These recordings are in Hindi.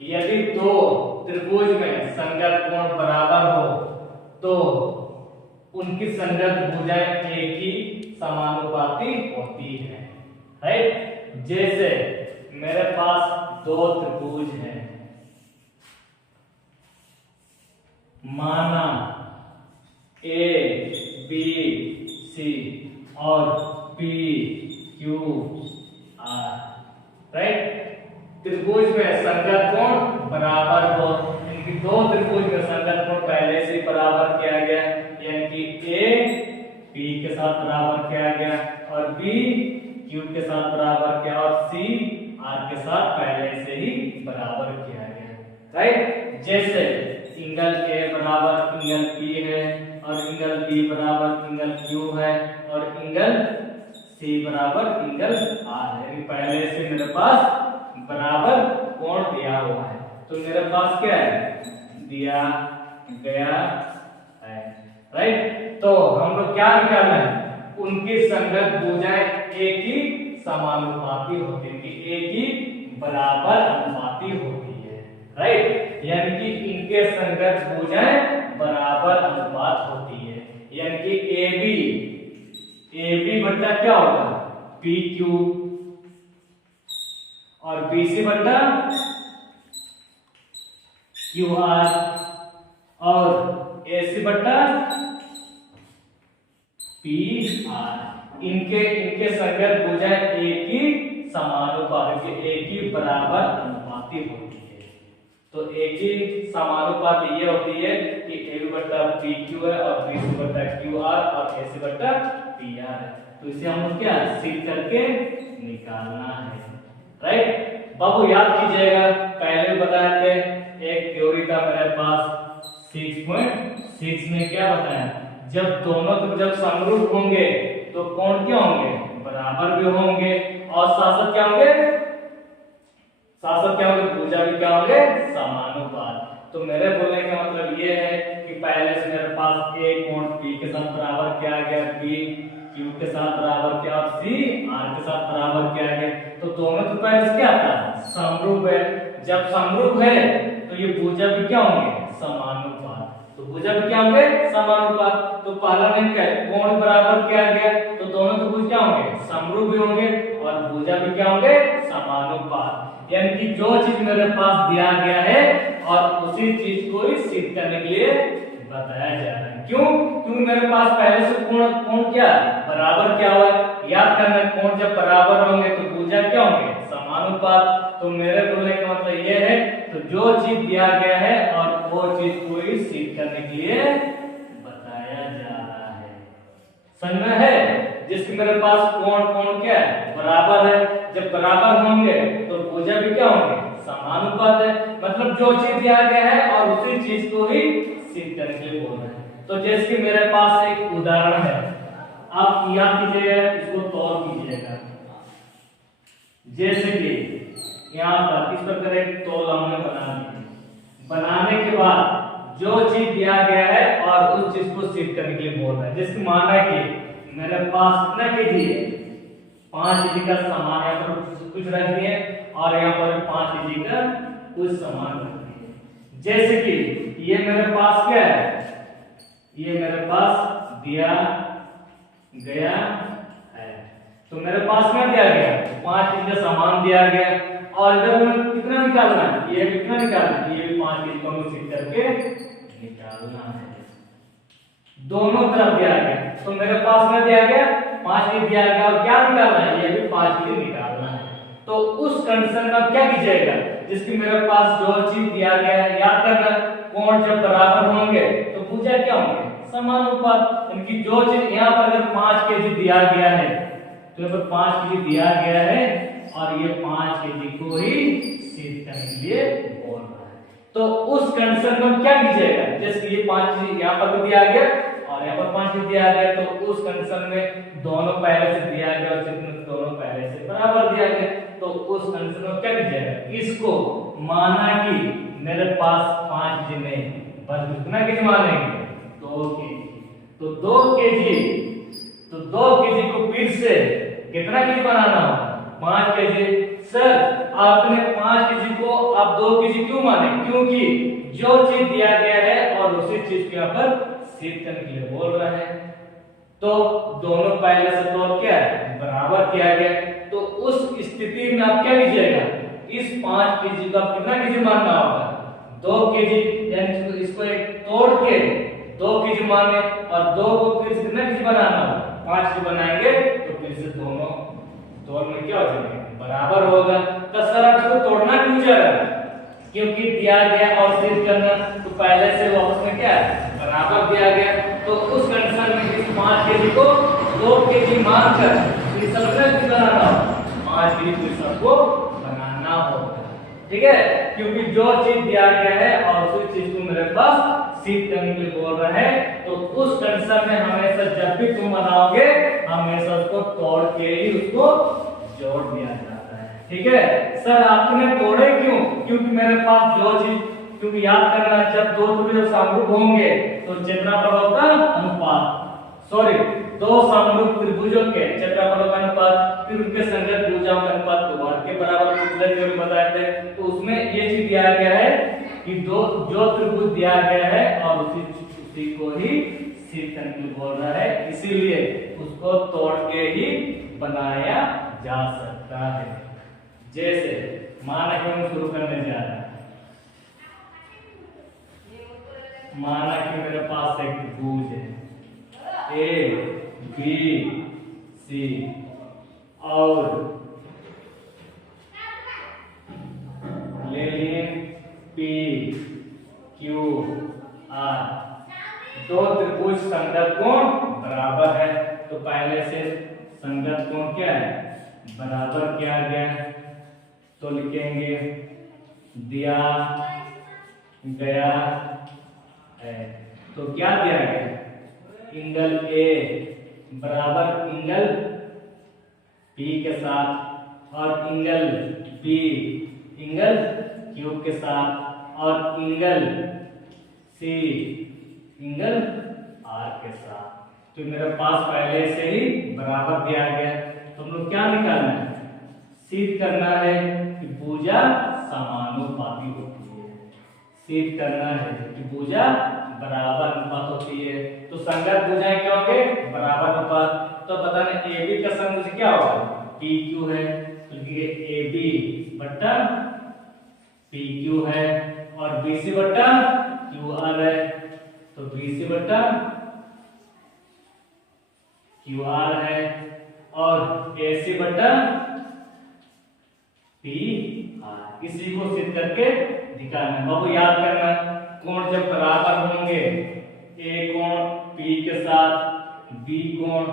यदि दो त्रिभुज में संगत कोण बराबर हो तो उनकी संगत भुजाएं एक ही समानुपाती होती है। राइट, जैसे मेरे पास दो त्रिभुज हैं, माना ए बी सी और पी क्यू आर। राइट, त्रिभुज में संगत कोण बराबर हो, इनकी दो त्रिभुज में संगत कोण पहले से बराबर किया गया, यानी कि ए पी के साथ बराबर किया गया और बी क्यू के साथ बराबर किया और सी आर के साथ पहले से ही बराबर किया गया। राइट, जैसे एंगल ए बराबर एंगल पी है और एंगल बी बराबर एंगल क्यू है और एंगल सी बराबर एंगल आर है, पहले से मेरे पास बराबर कोण दिया हुआ है। तो मेरे पास क्या है, दिया गया है। राइट, तो हम लोग क्या निकालना है, उनकी संगत भुजाएं एक ही समानुपाती होती है, एक ही बराबर अनुपाती होती है। राइट, यानी कि इनके संगत भुजाएं बराबर अनुपात होती है, यानी कि ए बी बट्टा क्या होगा, पी क्यू और बी सी बट्टा क्यू आर और ए सी बट्टा पी आर। इनके संगत भुजाएं एक ही समानुपाती, एक ही बराबर अनुपाती होती है। तो एक ही समानुपाती ये होती है कि ए बी बट्टा पी क्यू है और बी सी बट्टा क्यू आर और ए सी बट्टा पी आर है। तो इसे हम क्या सिद्ध करके निकालना है। राइट, बाबू याद कीजिएगा, पहले बताए थे एक थ्योरी था मेरे पास 6.6 में, क्या बताया, जब दोनों जब समरूप होंगे तो कोण क्या होंगे, बराबर भी होंगे और साथ क्या होंगे, भुजा भी क्या होंगे, समानुपात। तो मेरे बोलने का मतलब ये है कि पहले से मेरे पास ए कोण पी के साथ बराबर किया गया, बी क्यू के साथ बराबर किया और सी आर के साथ बराबर किया गया। तो दोनों तो पहले से क्या था, समरूप है। जब समरूप है तो ये भुजा भी क्या होंगे, समानुपात। तो भुजा भी क्या होंगे, समानुपात। तो पहला नियम क्या है, कोण बराबर किया गया तो दोनों त्रिभुज क्या होंगे, समरूप भी होंगे और भुजा भी क्या होंगे, समानुपात। यानी कि जो चीज मेरे पास दिया गया है और उसी चीज को ही सिद्ध करने के लिए बताया जा रहा है। क्यों, क्योंकि मेरे पास पहले से कोण क्या बराबर क्या हुआ है, याद करना, कोण जब बराबर होंगे तो भुजा क्या होंगे, समानुपात। तो मेरे बोलने का मतलब ये है, तो जो चीज दिया गया है और वो चीज को ही सिद्ध करने के लिए बताया जा रहा है। समझ में है, जिसके मेरे पास कोण क्या है, बराबर है। जब बराबर होंगे तो भुजा भी क्या होंगे, समानुपात है। मतलब जो चीज दिया गया है और उसी चीज को ही सिद्ध करने के लिए बोल रहे हैं। तो जैसे कि मेरे पास एक उदाहरण है, आप याद कीजिएगा, इसको तौल कीजिएगा। जैसे कि यहाँ पर इस प्रकार एक तौल हमने बना दिया, बनाने के बाद जो चीज दिया गया है और उस चीज को सिद्ध करने के लिए बोल रहा है। जैसे माना कि मेरे पास कितना केजी है, 5 केजी का सामान यहाँ पर कुछ रख दिए और यहाँ पर 5 केजी का कुछ सामान रख दिए। जैसे कि ये मेरे पास क्या है, ये मेरे पास दिया गया है। तो मेरे पास क्या दिया गया, 5 केजी का सामान दिया गया और इधर में कितना निकालना है, ये कितना निकालना है, ये भी 5 केजी को हमें सिद्ध करके निकालना है। दोनों तरफ दिया गया, तो मेरे पास में दिया गया 5 केजी दिया गया और क्या निकालना है, ये भी 5 केजी निकालना है। तो उस कंडीशन में क्या कीजिएगा, जिसकी मेरे पास जो चीज दिया गया है, याद करना, कोण जब बराबर होंगे तो भुजा क्या होंगे, समानुपात। इनकी जो चीज यहाँ पर अगर 5 केजी दिया गया है तो यहाँ पर 5 केजी दिया गया है और ये 5 केजी को ही सिद्ध करने के लिए बोल रहा है। तो उस कंडीशन में क्या कीजिएगा, जैसे ये 5 केजी यहाँ पर भी दिया गया और यहाँ पर 5 केजी दिया गया, तो उस कंडीशन में दोनों पहले से दिया गया और दोनों पहले से बराबर दिया गया। तो उस कंडीशन में क्या कीजिएगा, इसको माना कि मेरे पास 5 केजी नहीं, बस कितना केजी मानेंगे, 2 केजी। तो 2 केजी, तो 2 केजी को फिर से कितना केजी बनाना होगा, 5 केजी। सर आपने 5 केजी को आप 2 केजी क्यों माने? क्योंकि जो चीज दिया गया है और उसी चीज के यहाँ पर सिद्ध करने के लिए बोल रहा है, तो दोनों पहले से तो क्या है बराबर किया गया। तो उस स्थिति में आप क्या कीजिएगा, इस 5 केजी को आप कितना केजी मानना होगा? 2 केजी, यानी इसको एक तोड़ के 2 केजी माने और 2 को फिर कितना केजी बनाना होगा? 5 केजी बनाएंगे तो फिर से दोनों तोड़ में क्या हो जाएंगे? बराबर होगा। तो सर आप इसको तोड़ना क्यों जा रहा है? क्योंकि दिया गया और सिद्ध करना तो पहले से वापस में क्या है बराबर दिया गया। तो उस कंडीशन में इस 5 केजी को 2 केजी मानकर इस सब में बनाना होगा, 5 केजी को सबको बनाना होगा। ठीक है, क्योंकि जो चीज दिया गया है और उस चीज को मेरे पास सिद्ध करने के लिए बोल रहा है, तो उस कंडीशन में हमेशा जब भी तुम बनाओगे हमेशा उसको तोड़ के ही उसको जोड़ दिया जाता है। ठीक है सर, आपने तोड़े क्यों? क्योंकि मेरे पास जो चीज, क्योंकि याद करना जब 2 त्रिभुज समरूप होंगे तो क्षेत्रफलों का अनुपात, सॉरी 2 समरूप त्रिभुजों के क्षेत्रफलों का अनुपात फिर उनके संगत भुजाओं का अनुपात को वर्ग के बराबर पिछले थ्योरी बताए थे। तो उसमें ये चीज दिया गया है कि जो त्रिभुज दिया गया है और उसी को ही सिद्ध करने के लिए बोल रहा है, इसीलिए उसको तोड़ के ही बनाया जा सकता है। जैसे माना कि हम शुरू करने जा रहे हैं, माना कि मेरे पास एक त्रिभुज है ए बी सी और ले लिए पी क्यू आर, 2 त्रिभुज संगत कोण बराबर है। तो पहले से संगत कोण क्या है बराबर किया गया, तो लिखेंगे दिया गया है। तो क्या दिया गया, एंगल ए बराबर एंगल पी के साथ और एंगल बी एंगल क्यू के साथ और एंगल सी एंगल आर के साथ। तो मेरे पास पहले से ही बराबर दिया गया, तो हम लोग क्या निकालना है, सिद्ध करना है कि भुजा समानुपाती होती है, सिद्ध करना है कि भुजा बराबर अनुपात होती है। तो संगत भुजाएं क्या होंगे बराबर अनुपात। तो बताना ए बी का संगत क्या होगा पी क्यू है, तो ये ए बी बटा पी क्यू है और बी सी बटा क्यू आर है, तो बी सी बटा क्यू आर है और ए सी बटा पी आर। इसी को सिद्ध करके दिखाना। बाबू याद करना, कोण जब बराबर होंगे, ए कोण पी के साथ, बी कोण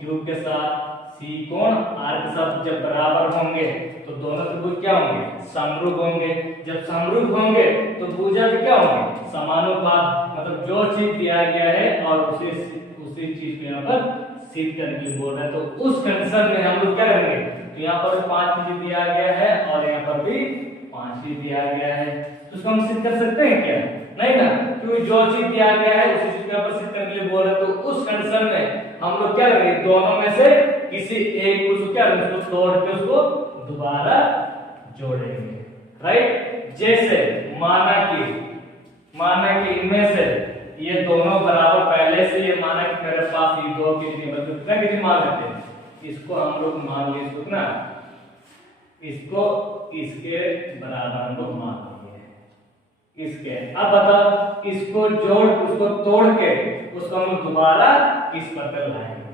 क्यू के साथ, सी कोण आर के साथ जब बराबर होंगे तो दोनों त्रिभुज क्या होंगे समरूप होंगे। जब समरूप होंगे तो भुजा भी क्या होंगे समानुपात, मतलब जो चीज दिया गया है और उसी चीज को यहाँ पर सिद्ध करने के लिए बोल रहा है। तो उस कंडीशन में हम लोग क्या करेंगे, तो यहाँ पर 5 चीज दिया गया है और यहाँ पर भी 5 चीज दिया गया है, तो उसको हम सिद्ध कर सकते हैं क्या? नहीं ना, क्योंकि जो चीज दिया गया है उसी चीज को सिद्ध करने के लिए बोल रहे हैं। तो उस कंडीशन में हम लोग क्या करेंगे, दोनों में से किसी एक को क्या करेंगे, उसको तोड़ के उसको दोबारा जोड़ेंगे। राइट, जैसे माना कि इनमें से ये दोनों बराबर, पहले से ये माना कि मेरे पास ये 2 केजी मतलब कितना केजी मान लेते हैं, इसको हम लोग मान लिए इसको ना, इसको इसके बराबर हम लोग मान लिए इसके। अब बताओ इसको जोड़ उसको तोड़ के उसको हम दोबारा इस पर लाएंगे।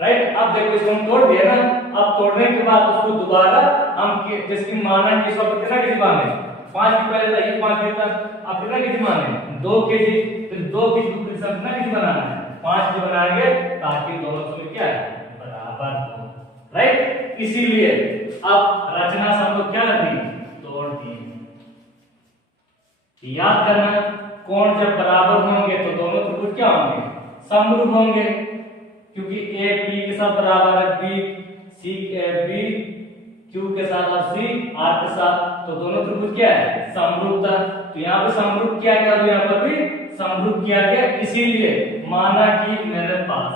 राइट, अब देखो इसको हम तोड़ दिए ना, अब तोड़ने के बाद उसको दोबारा हम जिसकी माना कि इसको कितना केजी माने 5 के पहले था ये 5 केजी था, अब कितना केजी माने 2 केजी, फिर 2 केजी को फिर कितना केजी बनाना है 5 केजी बनाएंगे ताकि दोनों में क्या है बराबर हो। राइट, इसीलिए अब रचना से हम लोग क्या कर दिए तोड़ दिए। याद करना, कोण जब बराबर होंगे तो दोनों त्रिभुज क्या होंगे समरूप होंगे, क्योंकि ए पी के साथ बराबर है, बी सी बी क्यू के साथ और सी आर के साथ, तो दोनों त्रिभुज क्या है समरूप था। तो यहाँ पे समरूप किया गया, तो यहाँ पर भी समरूप किया गया। इसीलिए माना कि मेरे पास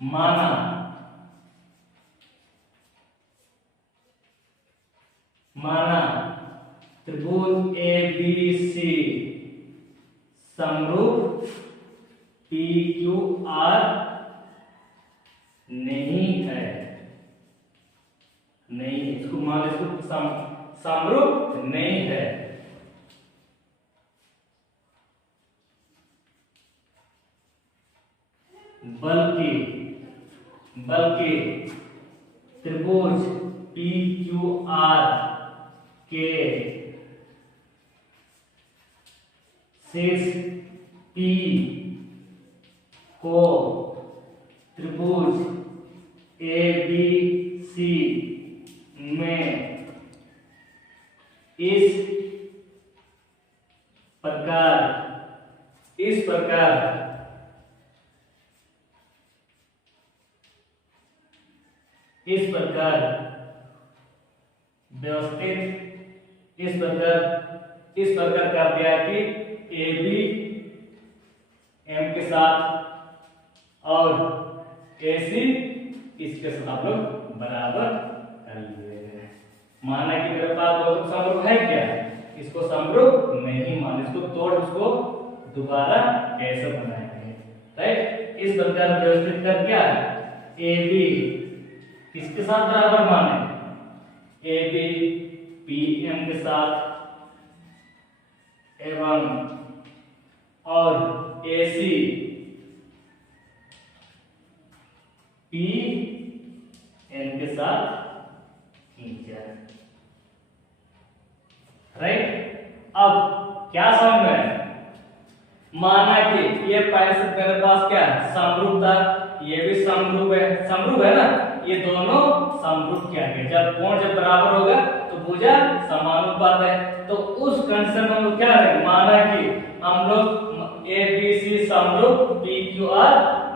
माना माना त्रिभुज ए बी सी समरूप पी क्यू आर नहीं है, नहीं, इसको मान इसको समरूप नहीं है। बल्कि त्रिभुज पी क्यू आर के शीर्ष P को त्रिभुज ए बी सी में इस प्रकार व्यवस्थित इस प्रकार कर दिया कि ए बी एम के साथ और ए सी इसके साथ आप लोग बराबर कर लिए। माना कि मेरे पास दो समरूप है क्या, इसको समरूप नहीं मान, इसको तोड़ उसको दोबारा कैसे बनाएंगे, राइट। इस प्रकार व्यवस्थित कर क्या ए बी किसके साथ बराबर माने, ए बी पी एम के साथ एवं और ए सी पी एन के साथ खींचा, राइट। अब क्या समझ में, माना कि ये पहले से मेरे पास क्या है समरूप था, ये भी समरूप है ना, ये दोनों समरूप क्या है, जब कोण जब बराबर होगा तो भुजा समानुपात है। तो उस कंडीशन में हम लोग क्या करेंगे, माना कि हम लोग ए बी सी समरूप पी क्यू आर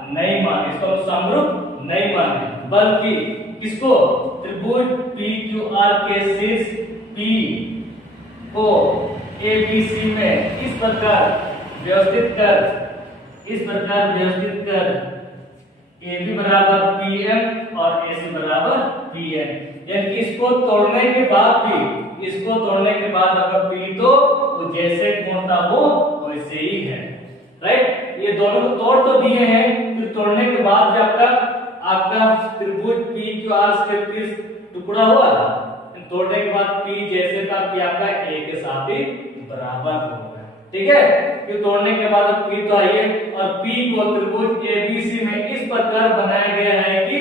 नहीं माने, इसको समरूप नहीं माने, बल्कि किसको त्रिभुज पी क्यू आर के शीर्ष P को ए बी सी में इस प्रकार व्यवस्थित कर ए बी बराबर पी एम और ए सी बराबर पी एन, यानी इसको तोड़ने के बाद अगर पी तो वो जैसे कोण था वो वैसे ही है, राइट। ये दोनों को तोड़ तो दिए हैं, फिर तोड़ने के बाद भी आपका त्रिभुज पी क्यू आर के टुकड़ा हुआ, तोड़ने के बाद पी जैसे था पी आपका ए के साथ ही बराबर होगा, ठीक है। फिर तोड़ने के बाद पी तो आइए और पी को त्रिभुज ए बी सी में इस प्रकार बनाया गया है कि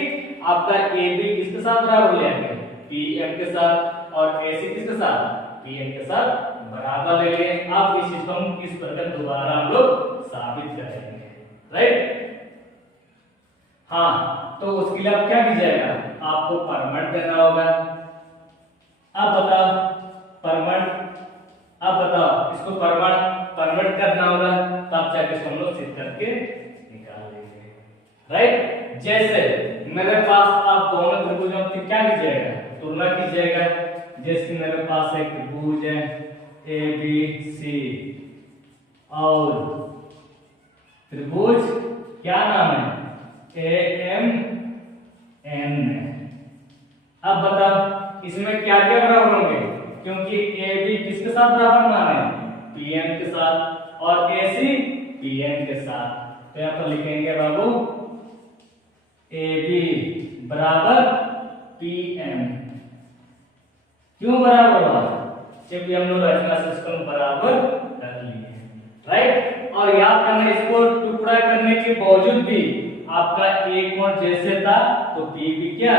आपका ए बी किसके साथ बराबर ले लेंगे, पी एम के साथ, और ए सी किसके साथ, पी एन के साथ बराबर ले लेंगे। अब इस चीज को हम इस प्रकार दोबारा हम लोग साबित करेंगे, राइट। हाँ, तो उसके लिए आप क्या कीजिएगा, आपको परमाणु देना होगा। अब बताओ इसको परमाणु करना होगा, तब जाके इसको हम लोग सिद्ध करके निकाल लेंगे, राइट। जैसे मेरे पास आप दोनों त्रिभुजों की क्या कीजिएगा, तुलना कीजिएगा। जैसे मेरे पास एक त्रिभुज है ए बी सी और त्रिभुज क्या नाम है, ए एम एन। अब बताओ इसमें क्या क्या बराबर होंगे, क्योंकि ए बी किसके साथ बराबर माने, पी एम के साथ, और ए सी पी एम के साथ। तो यहाँ पर लिखेंगे बाबू ए बी बराबर पी एम। क्यों बराबर हुआ, क्योंकि हम लोग रचना से इसको बराबर कर लिए, राइट। और याद करना, इसको टुकड़ा करने के बावजूद भी आपका एक कोण जैसे था तो पी भी क्या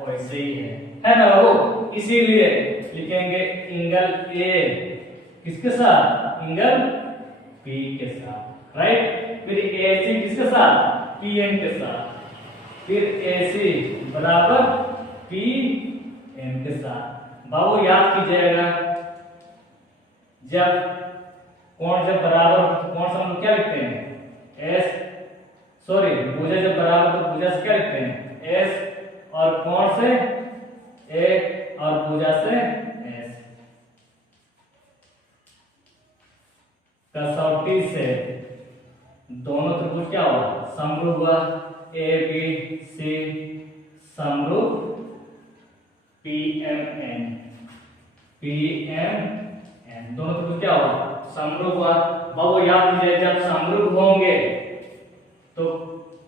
वैसे ही है ना बाबू। इसीलिए लिखेंगे एंगल ए किसके साथ, एंगल पी के साथ, राइट। फिर ए सी किसके साथ, पी एन के साथ, फिर ए सी बराबर पी एन के साथ। बाबू याद कीजिएगा, जब बराबर, कोण से हम क्या लिखते हैं, भुजा जब बराबर तो भुजा से क्या लिखते हैं, एस, और कोण से ए और भुजा से एस। कसौटी से दोनों त्रिभुज क्या हुआ, समरूप हुआ, ए बी सी समरूप P M N, P M N, दोनों त्रिभुज क्या हुआ, समरूप हुआ। बाबू याद कीजिए, जब समरूप होंगे तो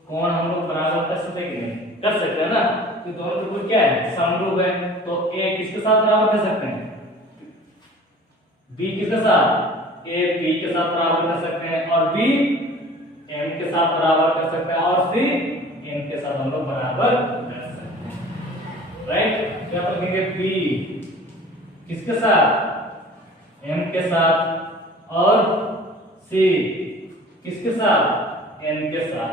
कोण हम लोग बराबर कर सकते कि नहीं, कर सकते हैं ना। तो दोनों त्रिभुज क्या है, समरूप है, तो ए किसके साथ बराबर कर सकते हैं, बी किसके साथ, ए बी के साथ बराबर कर सकते हैं, और बी एम के साथ बराबर कर सकते हैं, और सी एन के साथ हम लोग बराबर कर सकते हैं, राइट। क्या लिखेंगे, बी किसके साथ, एम के साथ, और सी किसके साथ, एन के साथ,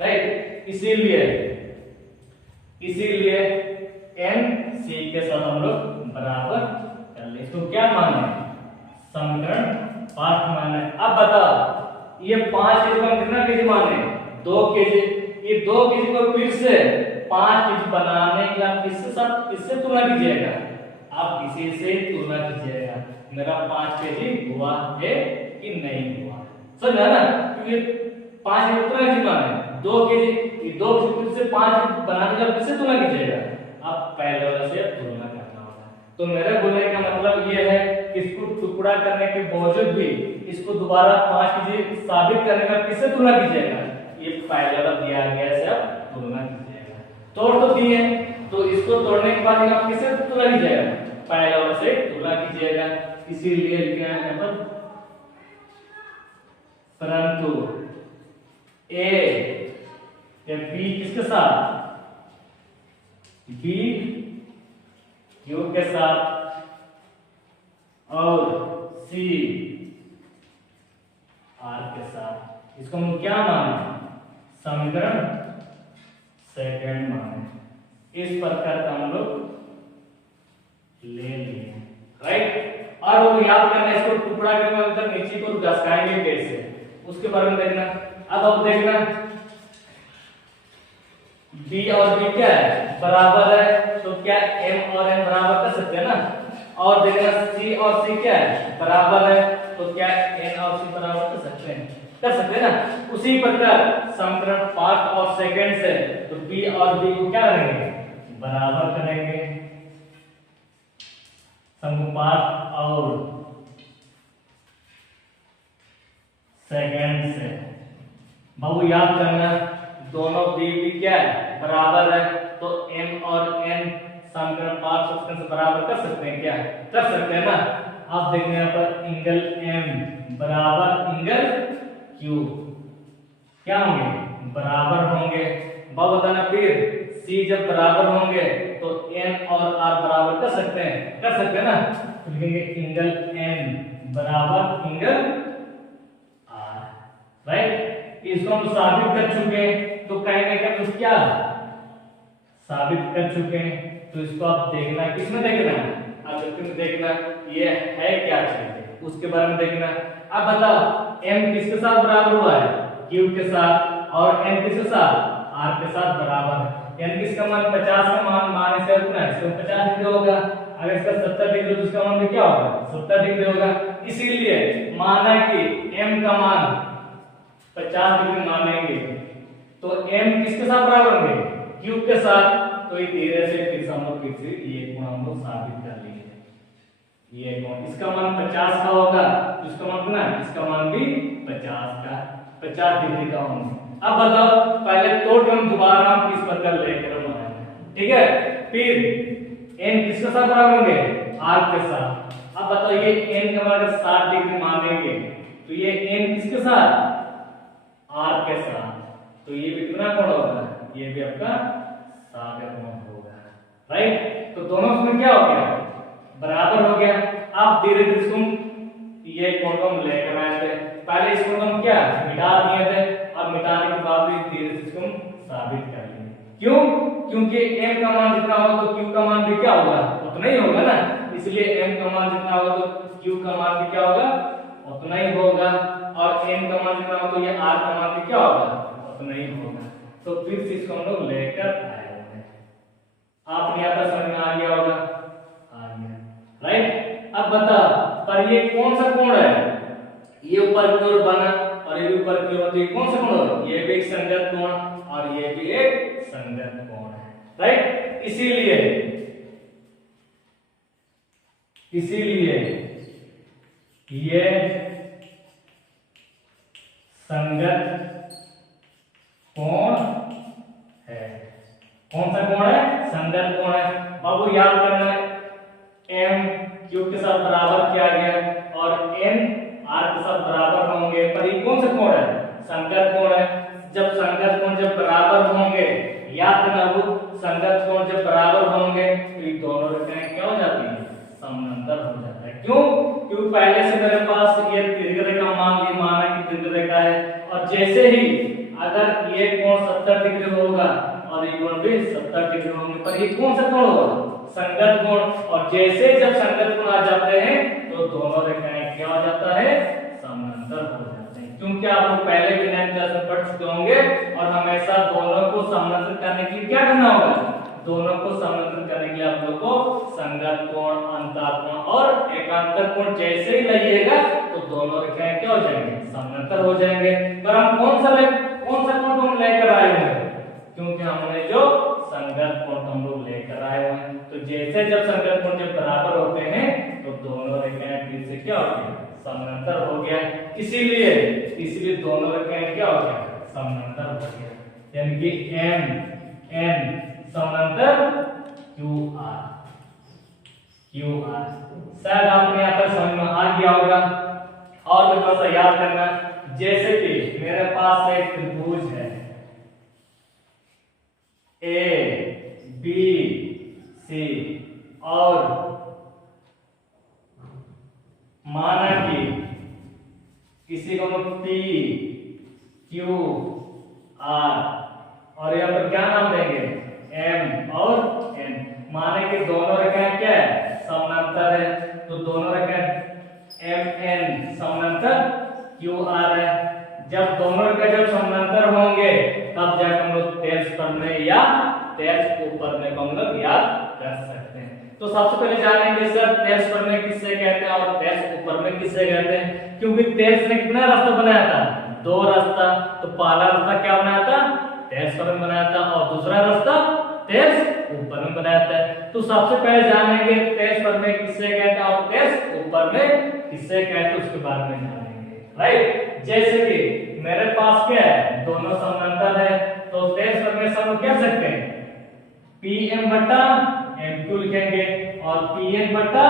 राइट। इसीलिए एन सी के साथ हम लोग बराबर कर ले। इसको क्या माने, समीकरण 5 माने। अब बताओ ये 5 केजी को कितना केजी माने, 2 केजी। ये 2 केजी को फिर से 5 केजी बनाने के लिए किससे तुलना कीजिएगा, आप इसी से तुलना कीजिएगा, मेरा 5 केजी हुआ है कि नहीं हुआ, समझा ना। क्योंकि 5 केजी कितना केजी माने, 2 केजी, ये 2 केजी से 5 केजी बनाने के लिए किससे तुलना कीजिएगा, आप पहले वाले से तुलना करना होगा। तो मेरे बोलने का मतलब ये है कि इसको टुकड़ा करने के बावजूद भी इसको दोबारा 5 केजी साबित करने का किससे तुलना कीजिएगा, ये पहले वाला दिया गया से आप तुलना कीजिएगा। तोड़ तो दिए, तो इसको तोड़ने के बाद आप किससे तुलना कीजिएगा, पहले वाले से तुलना कीजिएगा। इसीलिए लिखना है यहाँ पर, परंतु ए या बी किसके साथ, बी क्यू के साथ, और सी आर के साथ। इसको हम क्या माने, समीकरण सेकंड माने। इस प्रकार का हम लोग ले लिए, राइट। और वो याद करना, इसको टुकड़ा करके अंदर नीचे को घसकाएंगे कैसे, उसके बारे में देखना। अब आप देखना बी और बी क्या है, बराबर है, तो क्या एम और एन बराबर कर सकते हैं ना। और देखना सी और सी क्या है, बराबर है, तो क्या एन और सी बराबर कर सकते हैं ना। उसी प्रकार समीकरण 5 और सेकंड से तो बी और बी को क्या करेंगे, बराबर करेंगे। समीकरण 5 और सेकंड से बाबू याद करना, दोनों बी बी क्या है, बराबर है, तो m और n समीकरण 5 सेकंड से बराबर कर सकते हैं, क्या कर सकते हैं ना। आप देखने यहाँ पर एंगल m बराबर एंगल q क्या होंगे, बराबर होंगे। बाबू बताना फिर c जब बराबर होंगे तो n और r बराबर कर सकते हैं ना। तो लिखेंगे एंगल n बराबर एंगल r, राइट। इसको हम साबित कर चुके हैं, तो कहने का कुछ क्या साबित कर चुके हैं, तो इसको आप देखना, किसमें देखना, आकृति में देखना, ये है क्या चीज, उसके बारे में देखना। अब बताओ m किसके साथ बराबर हुआ है, q के साथ, और n किसके साथ, r के साथ बराबर है। n किसका मान 50 का मान माने से उतना है, इसको 50 डिग्री होगा। अगर इसका 70 डिग्री तो इसका मान भी क्या होगा, 70 डिग्री होगा। इसीलिए माना कि m का मान 50 डिग्री मानेंगे, तो m किसके साथ बराबर होंगे, q के साथ। तो ये धीरे से फिर हम लोग ये कोण हम लोग साबित कर लिए। ये कोण इसका मान 50 का होगा, इसका मान कितना, इसका मान भी 50 डिग्री का होगा। अब बताओ पहले तोड़ हम दोबारा हम किस प्रकार लेकर बनाएंगे, ठीक है। फिर n किसके साथ बराबर होंगे, r के साथ। अब बताओ ये n का मान 60 डिग्री मानेंगे, तो ये n किसके साथ, r के साथ, तो ये भी कितना कोण होगा, ये भी आपका 60 कोण होगा, राइट। तो दोनों में क्या हो गया, बराबर हो गया। अब धीरे धीरे इसको ये कोण को हम लेकर आए थे, पहले इसको हम क्या मिटा दिए थे, अब मिटाने के बाद भी धीरे धीरे इसको साबित कर लेंगे। क्यों, क्योंकि m का मान जितना होगा तो q का मान भी क्या होगा, उतना ही होगा ना। इसलिए m का मान जितना होगा तो q का मान भी क्या होगा, उतना ही होगा। और n का मान जितना होगा तो ये r का मान भी क्या होगा, उतना ही होगा। तो फिर से इसको हम लोग लेकर आए होंगे। आपने यहाँ पर समझ में आ गया होगा, आ गया, राइट। अब बता पर ये कौन सा कोण है, ये ऊपर की ओर बना और ये भी ऊपर की ओर, तो ये कौन सा कोण है, ये भी एक संगत कोण और ये भी एक संगत कोण है, राइट। इसीलिए इसीलिए ये संगत कोण है। कौन सा कोण है? संगत कोण है। बाबू याद करना है, एम क्यू के साथ बराबर किया गया और एन आर के साथ बराबर होंगे, पर ये कौन सा कोण है? संगत कोण है। जब संगत कोण जब बराबर होंगे, याद रखना वो संगत कोण जब बराबर होंगे तो ये दोनों रेखाएं क्या हो जाती है? समानांतर हो जाता है। क्यों? क्योंकि पहले से मेरे पास ये दीर्घ रेखा मान ली, माना कि दीर्घ रेखा है, और जैसे ही अगर ये कोण 70 डिग्री होगा और ये कोण भी 70 डिग्री होंगे, पर ये कौन सा कोण होगा? संगत कोण। और जैसे जब संगत कोण आ जाते हैं तो दोनों रेखाएं क्या हो जाता है? समानांतर हो जाते हैं। क्योंकि आप लोग पहले भी 9th क्लास में पढ़ चुके होंगे, और हमेशा दोनों को समानांतर करने के लिए क्या करना होगा? दोनों को समानांतर करने के लिए आप लोग को संगत कोण, अंतः कोण और एकांतर कोण जैसे ही लगाइएगा तो दोनों रेखाएं क्या हो जाएंगे? समानांतर हो जाएंगे। पर हम कौन सा कोण हम लेकर आए हुए हैं? क्योंकि हमने जो संगत कोण हम लोग लेकर आए हुए हैं, तो जैसे जब संगत कोण जब बराबर होते हैं तो दोनों रेखाएं फिर से क्या हो गया? समानांतर हो गया। इसीलिए दोनों रेखाएं क्या हो गया? समानांतर हो गया। यानी कि एम एन समानांतर क्यू आर। शायद आपने यहाँ पर समझ में आ गया होगा। और भी थोड़ा सा याद करना, जैसे कि मेरे पास एक त्रिभुज है ए बी सी, और माना कि किसी को हम पी क्यू आर, और यहाँ पर क्या नाम देंगे? एम और एन। माने कि दोनों रेखाएं क्या है? समानांतर है, तो दोनों रेखाएं एम एन समानांतर क्यू आर है। जब दोनों रेखाएं जब समानांतर होंगे तब जाकर हम लोग तेज पढ़ने या तेज ऊपर में को हम लोग याद कर सकते हैं। तो सबसे पहले जानेंगे सर तेज पढ़ने किससे कहते हैं और तेज ऊपर में किससे कहते हैं। क्योंकि तेज ने कितना रास्ता बनाया था? 2 रास्ता। तो पहला रास्ता क्या बनाया था? तेज पर में बनाया था, और दूसरा रास्ता तेज ऊपर में बनाया था। तो सबसे पहले जानेंगे तेज पर में किससे कहते हैं और तेज ऊपर में किससे कहते हैं, उसके बारे में जानेंगे। राइट, जैसे कि मेरे पास क्या है? दोनों समानांतर है, तो तेज पर में सब क्या सकते हैं? पी एम बटा एम क्यू लिखेंगे, और पी एन बटा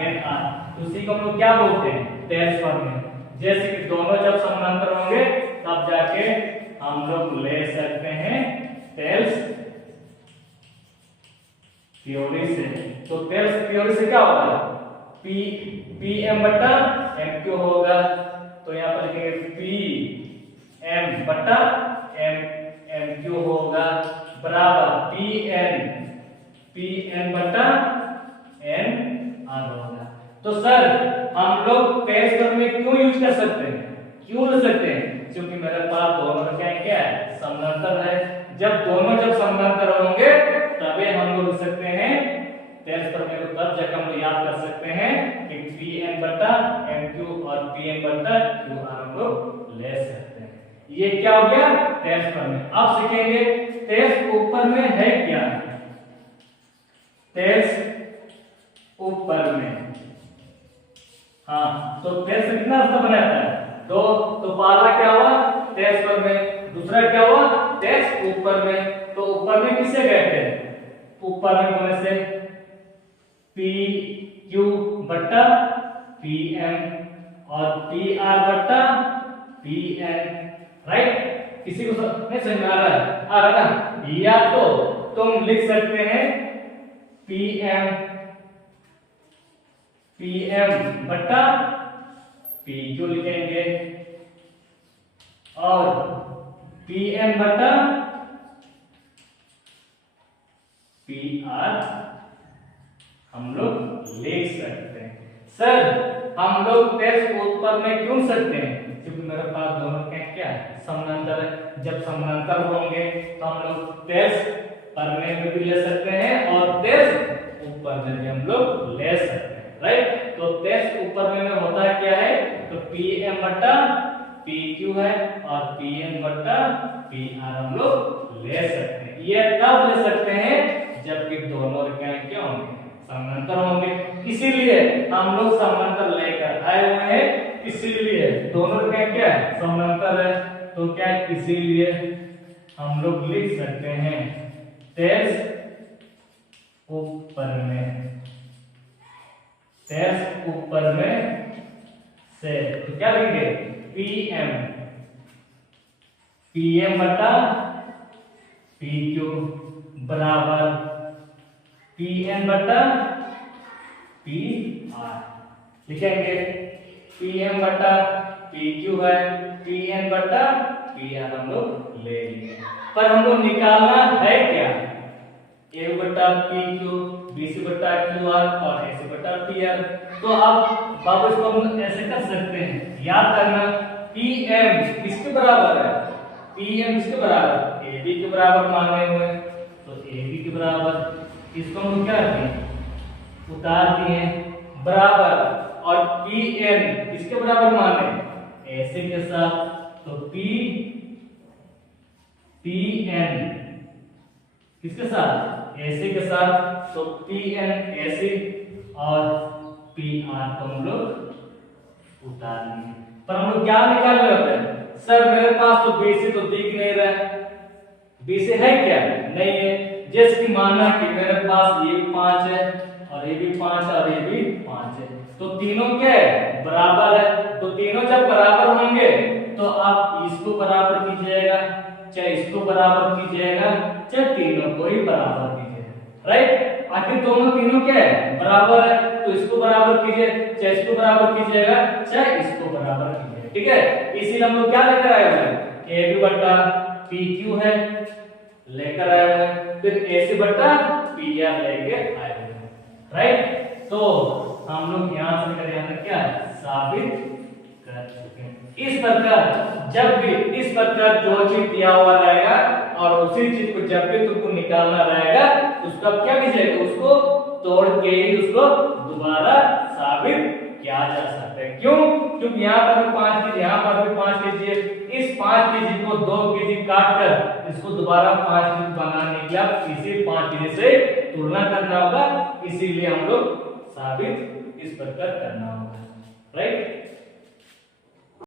एन आर। उसी को हम लोग क्या बोलते हैं? तेज पर में। जैसे कि दोनों जब समानांतर होंगे तब जाके हम लोग ले सकते हैं टेल्स थ्योरी से। तो टेल्स थ्योरी से क्या होगा? पी एम बटा एम क्यू होगा, तो यहाँ पर लिखेंगे पी एम बटा एम क्यू होगा बराबर पी एन बटा एन आर होगा। तो सर हम लोग टेल्स पर में क्यों यूज कर सकते हैं? क्यों ले सकते हैं? क्योंकि मेरे पास दोनों रेखाएं क्या है? समानांतर है। जब दोनों जब समानांतर होंगे तभी हम लोग लिख सकते हैं तेज पर में, तब जाकर हम लोग याद कर सकते हैं कि पी एन बटा एम क्यू और पी एन बटा क्यू आर हम लोग ले सकते हैं। ये क्या हो गया? तेज पर में। अब सीखेंगे तेज ऊपर में है क्या? तेज ऊपर में, हाँ, तो तेज से कितना रास्ता बनाया था? 2। तो पहला क्या हुआ? तेज पर में, दूसरा क्या हुआ? तेज ऊपर में। तो ऊपर में किसे कहते हैं? ऊपर में होने से पी क्यू बटा पी एम और पी आर बटा पी एन। राइट, किसी को नहीं समझ में आ रहा है? आ रहा ना? या तो तुम लिख सकते हैं पी एम बटा पी क्यू लिखेंगे, और पी एन बटा पी आर हम लोग लिख सकते हैं। सर हम लोग तेज ऊपर में क्यों सकते हैं? क्योंकि मेरे पास दोनों क्या है? समानांतर है। जब समानांतर होंगे तो हम लोग तेज पढ़ने में भी ले सकते हैं और तेज ऊपर में भी हम लोग ले सकते हैं। राइट, तो तेज ऊपर में होता क्या है? तो पी एम बटा पी क्यू है और पी एन बटा पी आर हम लोग ले सकते हैं। ये तब ले सकते हैं जबकि दोनों रेखाएं क्या होंगे, समानांतर होंगे। इसीलिए हम लोग समानांतर लेकर आए हुए हैं, इसीलिए दोनों रेखाएं क्या है, समानांतर है। तो क्या है, इसीलिए हम लोग लिख सकते हैं 23 ऊपर में, 23 ऊपर में से, तो क्या लिखेंगे, PM, PM बटा PQ बराबर PM बटा PR लिखेंगे। PM बटा PQ है, PN बटा PR हम लोग ले लेंगे। पर हम लोग निकालना है क्या, A बटा PQ, BC बटा QR और AC बटा PR। तो अब बाबू इसको हम ऐसे कर सकते हैं, याद करना PM किसके बराबर है, PM किसके बराबर, AB के बराबर माने हुए, तो AB के बराबर, इसको हम क्या किए, उतार दिए बराबर, और PN किसके बराबर माने, AC के साथ, तो PN किसके साथ, AC के साथ, तो PN AC और PR को हम लोग उतार दिए। पर हम लोग क्या निकाल रहे होते हैं, सर मेरे पास तो BC तो दिख नहीं रहा है, BC है क्या, नहीं है। जैसे कि माना कि मेरे पास ये भी 5 है और ये भी 5 है और ये भी 5 है, तो तीनों क्या है, बराबर है। तो तीनों जब बराबर होंगे तो आप इसको बराबर कीजिएगा, चाहे इसको बराबर कीजिएगा, चाहे तीनों को ही बराबर कीजिएगा, राइट। आखिर दोनों तीनों क्या है, बराबर है, तो इसको बराबर कीजिए, चाहे इसको बराबर कीजिएगा, चाहे इसको बराबर कीजिए, ठीक है। इसीलिए हम लोग क्या लेकर आए हुए हैं, AB बटा PQ है लेकर आए हुए हैं, फिर AC बटा PR लेके आए हुए हैं, राइट। तो हम लोग यहाँ से लेकर यहाँ तक क्या है, साबित कर चुके हैं। इस प्रकार जब भी इस प्रकार जो चीज दिया हुआ रहेगा और उसी चीज को जब भी तुमको निकालना रहेगा, उसका क्या कीजिएगा, उसको तोड़ के ही उसको दोबारा साबित किया जा सकता है। क्यों, क्योंकि यहाँ पर भी 5 कीजिए, यहाँ पर भी 5 कीजिए, इस 5 केजी को 2 केजी काट कर इसको दोबारा 5 केजी बनाने के लिए आप इसी 5 केजी से तुलना करना होगा। इसीलिए हम लोग साबित इस प्रकार करना होगा, राइट।